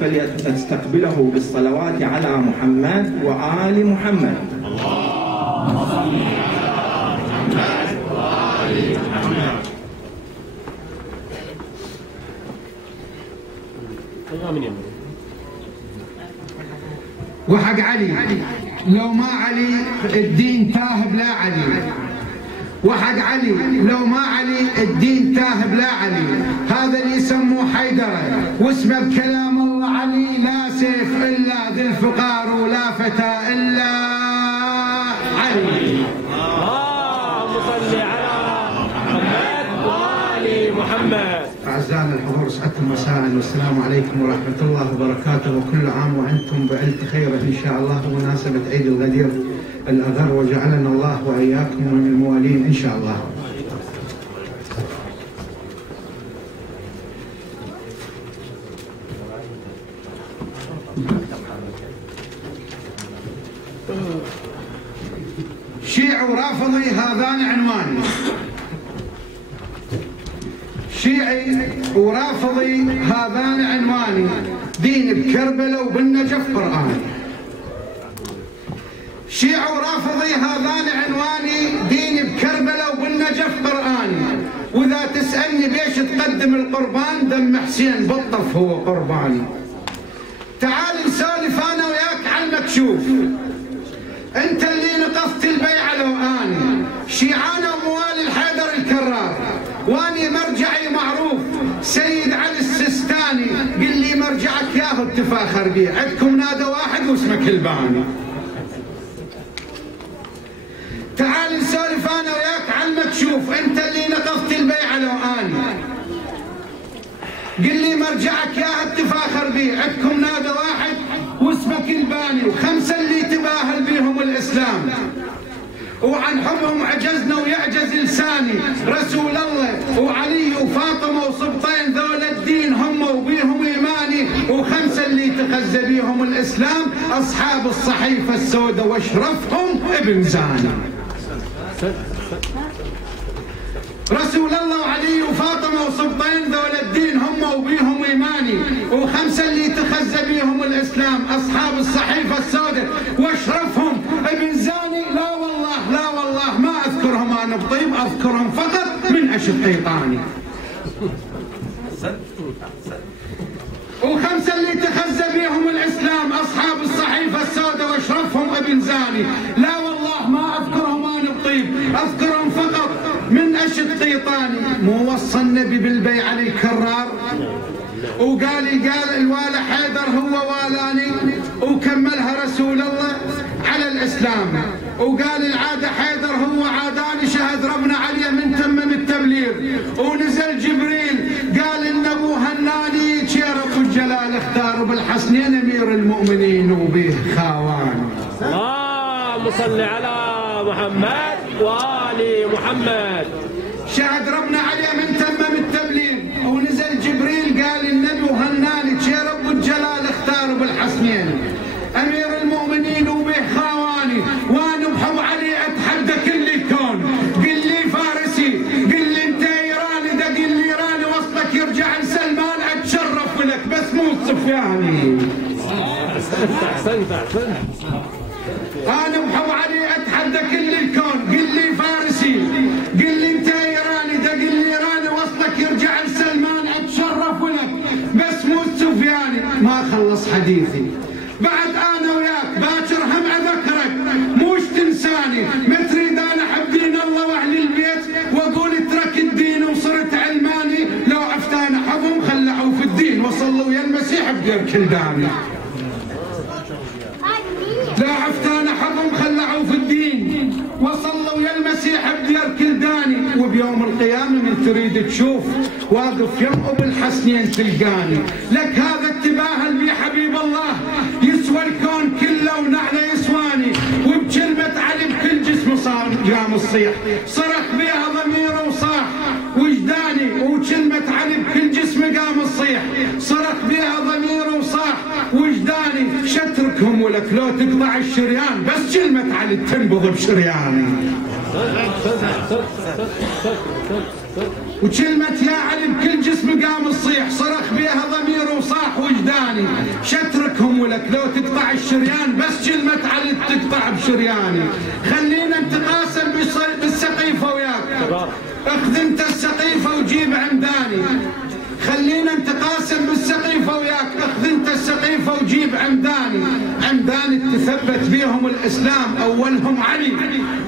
فليستقبله بالصلوات على محمد وآل محمد. اللهم صل على محمد وآل محمد. وحق علي، لو ما علي الدين تاه بلا علي. وحق علي، لو ما علي الدين تاه بلا علي. هذا اللي يسموه حيدره، واسمه بكلام الله علي. لا سيف الا ذي الفقار، ولا فتى الا علي. اللهم صل على محمد وآل محمد. أعزائنا الحضور، سعدتم مساء، والسلام عليكم ورحمة الله وبركاته، وكل عام وأنتم بألف خير إن شاء الله، بمناسبة عيد الغدير الأغر، وجعلنا الله وإياكم من الموالين إن شاء الله. شيعي ورافضي هذان عنواني. شيعي ورافضي هذان عنواني، دين بكربلاء وبالنجف قرآن. شيعي ورافضي هذان عنواني، دين بكربلاء وبالنجف قرآن. وإذا تسألني بيش تقدم القربان، دم حسين بالطف هو قرباني. تعال نسولف أنا وياك على المكشوف. أنت اللي نقضت البيعة لو أنا شيعان موالي الحيدر الكرار، واني مرجعي معروف سيد علي السستاني. قل لي مرجعك ياهو تفاخر بيه، عندكم نادى واحد واسمه كلباني. تعال نسولف انا وياك على المكشوف. انت اللي نقضت البيعه لو اني، قل لي مرجعك ياهو تفاخر بيه، عندكم نادى واحد واسمه كلباني. وخمسه اللي تباهل بيهم الاسلام، وعن حبهم عجزنا ويعجز لساني. رسول الله وعلي وفاطمه وصبطين، ذول الدين هم وبيهم ايماني. وخمسه اللي تخزى بيهم الاسلام، اصحاب الصحيفه السوداء واشرفهم ابن زاني. رسول الله وعلي وفاطمه وصبطين، ذول الدين هم وبيهم ايماني. وخمسه اللي تخزى بيهم الاسلام، اصحاب الصحيفه السوداء واشرفهم ابن زاني. لا والله لا والله ما اذكرهم انا بطيب، اذكرهم فقط من اشد حيطاني. وخمسه اللي تخزى بيهم الاسلام، اصحاب الصحيفه السوداء واشرفهم ابن زاني. لا والله ما اذكرهم انا بطيب، اذكرهم فقط من اشد طيطاني. مو وصى النبي بالبيعه للكرار، وقال الوالي حيدر هو والاني، وكملها رسول الله على الاسلام. وقال العاده حيدر هو عاداني، شهد ربنا عليه من تمم التبليغ. ونزل جبريل قال ان ابو هناني شرف الجلال اختار بالحسنين امير المؤمنين وبيه خاوان. اللهم صل على محمد وآل محمد. شهد ربنا عليه من تمم التبليغ. ونزل جبريل قال النبي وهناني شرف الجلال اختار بالحسنين امير المؤمنين وبيه خاواني. وانا بحب علي اتحدى كل الكون، قل لي فارسي، قل لي انت ايراني، ده قل لي ايراني وصلك يرجع لسلمان اتشرف لك، بس مو سفياني. احسنت. انا بحب علي اتحدى كل الكون، قل لي فارسي، قل لي انت ايراني، ده قل لي ايراني وصلك يرجع لسلمان اتشرف لك، بس مو سفياني. ما خلص حديثي، بعد انا وياك باكر هم اذكرك، موش تنساني. متريد انا احب دين الله واهل البيت، واقول اترك الدين وصرت علماني. لو عفت انا احبهم خلعوا في الدين، وصلوا ويا المسيح بدير كلداني. لا عفت انا حظهم خلعوا في الدين، وصلوا يا المسيح بدير كلداني. وبيوم القيامه من تريد تشوف واقف يم ابو الحسنين تلقاني. لك هذا التباهل بي حبيب الله، يسوى الكون كله ونحله يسواني. وبكلمه علي بكل جسمه صار قام الصيح، صرخ بها ضميره وصاح وجداني. وكلمه علي بكل جسمه قام الصيح، صرخ بها ضميره وصاح وجداني. شتركهم ولك لو تقطع الشريان، بس كلمة علي تنبض بشرياني. وكلمة يا علي بكل جسم قام الصيح، صرخ بيها ضميره وصاح وجداني. ثاني، شتركهم ولك لو تقطع الشريان بس كلمة علي تقطع بشرياني. خلينا نتقاسم بالسقيفة وياك، اخذ انت السقيفة وجيب عمداني. خلينا نتقاسم بالسقيفة وياك، اخذ انت السقيفة وجيب عمداني. عمداني تثبت بيهم الاسلام، اولهم علي،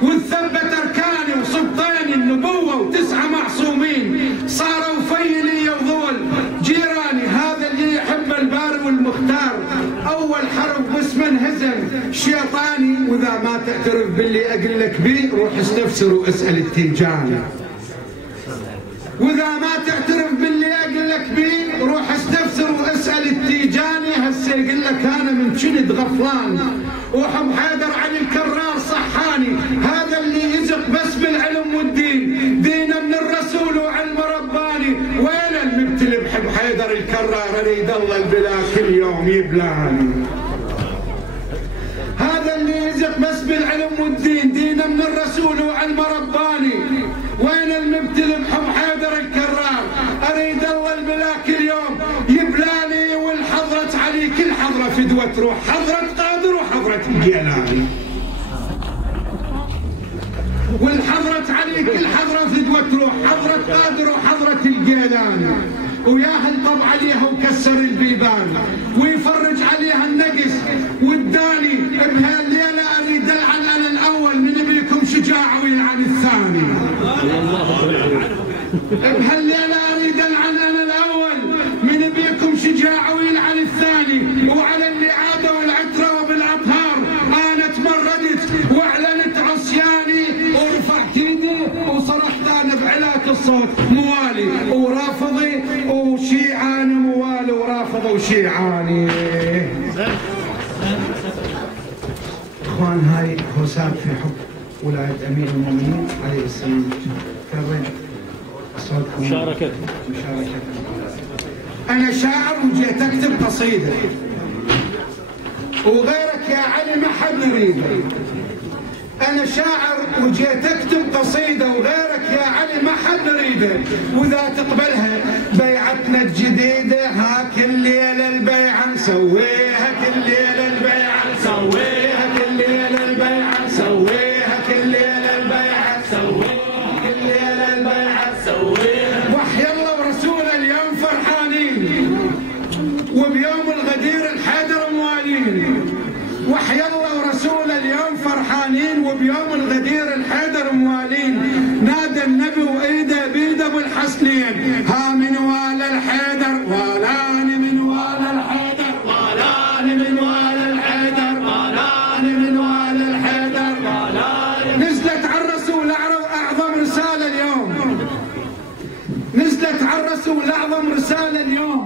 وتثبت اركاني وسبطين النبوة و9 معصومين، صاروا فيلي وضول جيراني. هذا اللي يحب الباري والمختار، اول حرب باسم انهزم شيطاني. واذا ما تعترف باللي اقول لك بيه روح استفسر واسال التيجاني. واذا ما تعترف باللي اقول لك بيه روح استفسر واسال التيجاني. هسه يقول لك انا من شند غفلان، وحب حيدر علي الكرار صحاني. هذا اللي يزق بس بالعلم والدين، دينا من الرسول وعلم رباني. وين المبتلي بحب حيدر الكرار، اريد الله البلا كل يوم يبلاني. هذا اللي يزق بس بالعلم والدين، دينا من الرسول وعلم رباني. وين المبتلي بحب حيدر الكرار، اريد الله البلا كل يوم يبلاني. والحضرة علي كل حضرة فدوة تروح، حضرة قادر وحضرة الجيلاني. والحضرة علي كل حضرة فدوة تروح، حضرة قادر وحضرة الجيلاني. وياها انطب عليها وكسر البيبان، ويفرج عليها النقص والداني. بهالليلة اريد العن انا الاول، من بيكم شجاع ويلعن الثاني. بهالليلة اريد العن انا الاول، من بيكم شجاع ويلعن الثاني. وعلى اللي عادوا العترة وبالاطهار انا تمردت واعلنت عصياني، ورفعت ايدي وصرخت انا بعلاك الصوت موالي ورافضي وشيعاني، موالي ورافضي وشيعاني. اخوان هاي هوسات في حب ولاية امير المؤمنين عليه السلام. كرم صوتكم مشاركة. انا شاعر وجيت اكتب قصيدة، وغيرك يا علي ما حد يريده. أنا شاعر وجيت أكتب قصيدة، وغيرك يا علي ما حد يريده. وإذا تقبلها بيعتنا الجديدة، هاك الليلة البيعة نسويها، كل ليلة البيعة نسويها، كل ليلة البيعة نسويها، كل ليلة البيعة نسويها، كل ليلة البيعة نسويها. وحي الله ورسوله اليوم فرحانين، وبيوم الغدير الحيدر موالين. وحي الله ورسوله اليوم فرحانين، وبيوم الغدير الحيدر موالين. نادى النبي وايده بيده بالحسنين، ها من والى الحيدر والاني من والى الحيدر، والاني من والى الحيدر، والاني من والى الحيدر، والاني. نزلت على الرسول اعظم رساله اليوم، نزلت على الرسول اعظم رساله اليوم.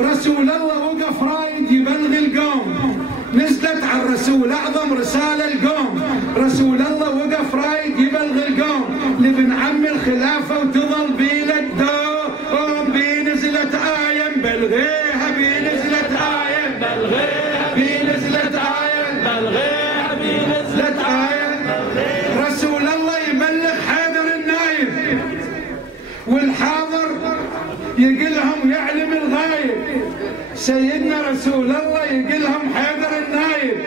رسول الله وقف رايد يبلغ القوم، نزلت على الرسول اعظم رساله القوم. رسول الله وقف رايد يبلغ القوم، لابن عم الخلافه وتظل بينا الدوم. بنزلت ايه بلغيها، بنزلت ايه بلغيها، بنزلت ايه بلغيها، بنزلت ايه. رسول الله يبلغ حيدر النايب، والحاضر يقلهم يعلم الغايب. سيدنا رسول الله يقلهم حيدر النايب،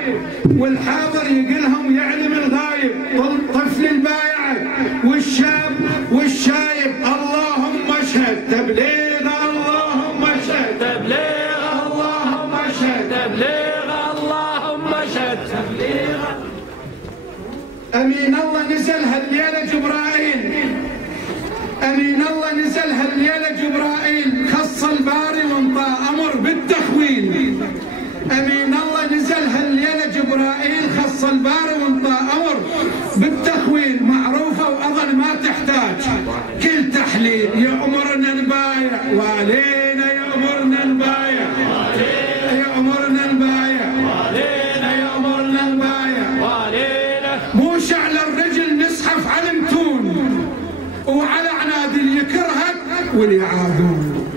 والحاضر يقلهم يعلم الغايب. طفل البايع والشاب والشايب، اللهم اشهد تبليغ، اللهم اشهد تبليغ، اللهم اشهد تبليغ، اللهم اشهد تبليغ. امين الله نزل هالليله جبرائيل، امين الله نزل هالليله جبرائيل، خص الباري وانطى امر بالتخوين. امين الله نزل هالليله جبرائيل، خص الباري وانطى امر بالتخوين. معروفه واظن ما تحتاج كل تحليل، يامرنا نبايع وعلينا، يامرنا نبايع يامرنا نبايع وعلينا، يامرنا نبايع وعلينا. مو شعل الرجل نسحف على المتون، وعلى عناد اللي يكرهك واللي يعادون.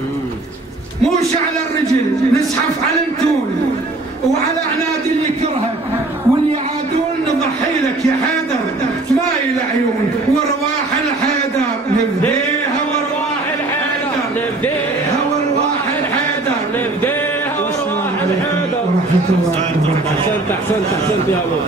مو شعل الرجل نسحف على المتون، وعلى عناد اللي يكرهك واللي يعادون. نضحي لك يا حيدر مايل عيون، وارواح الحيدر نفديها، وارواح الحيدر نفديها، وارواح الحيدر نفديها، وارواح حيدر. ورحمة الله وبركاته. احسنت احسنت احسنت يا ابو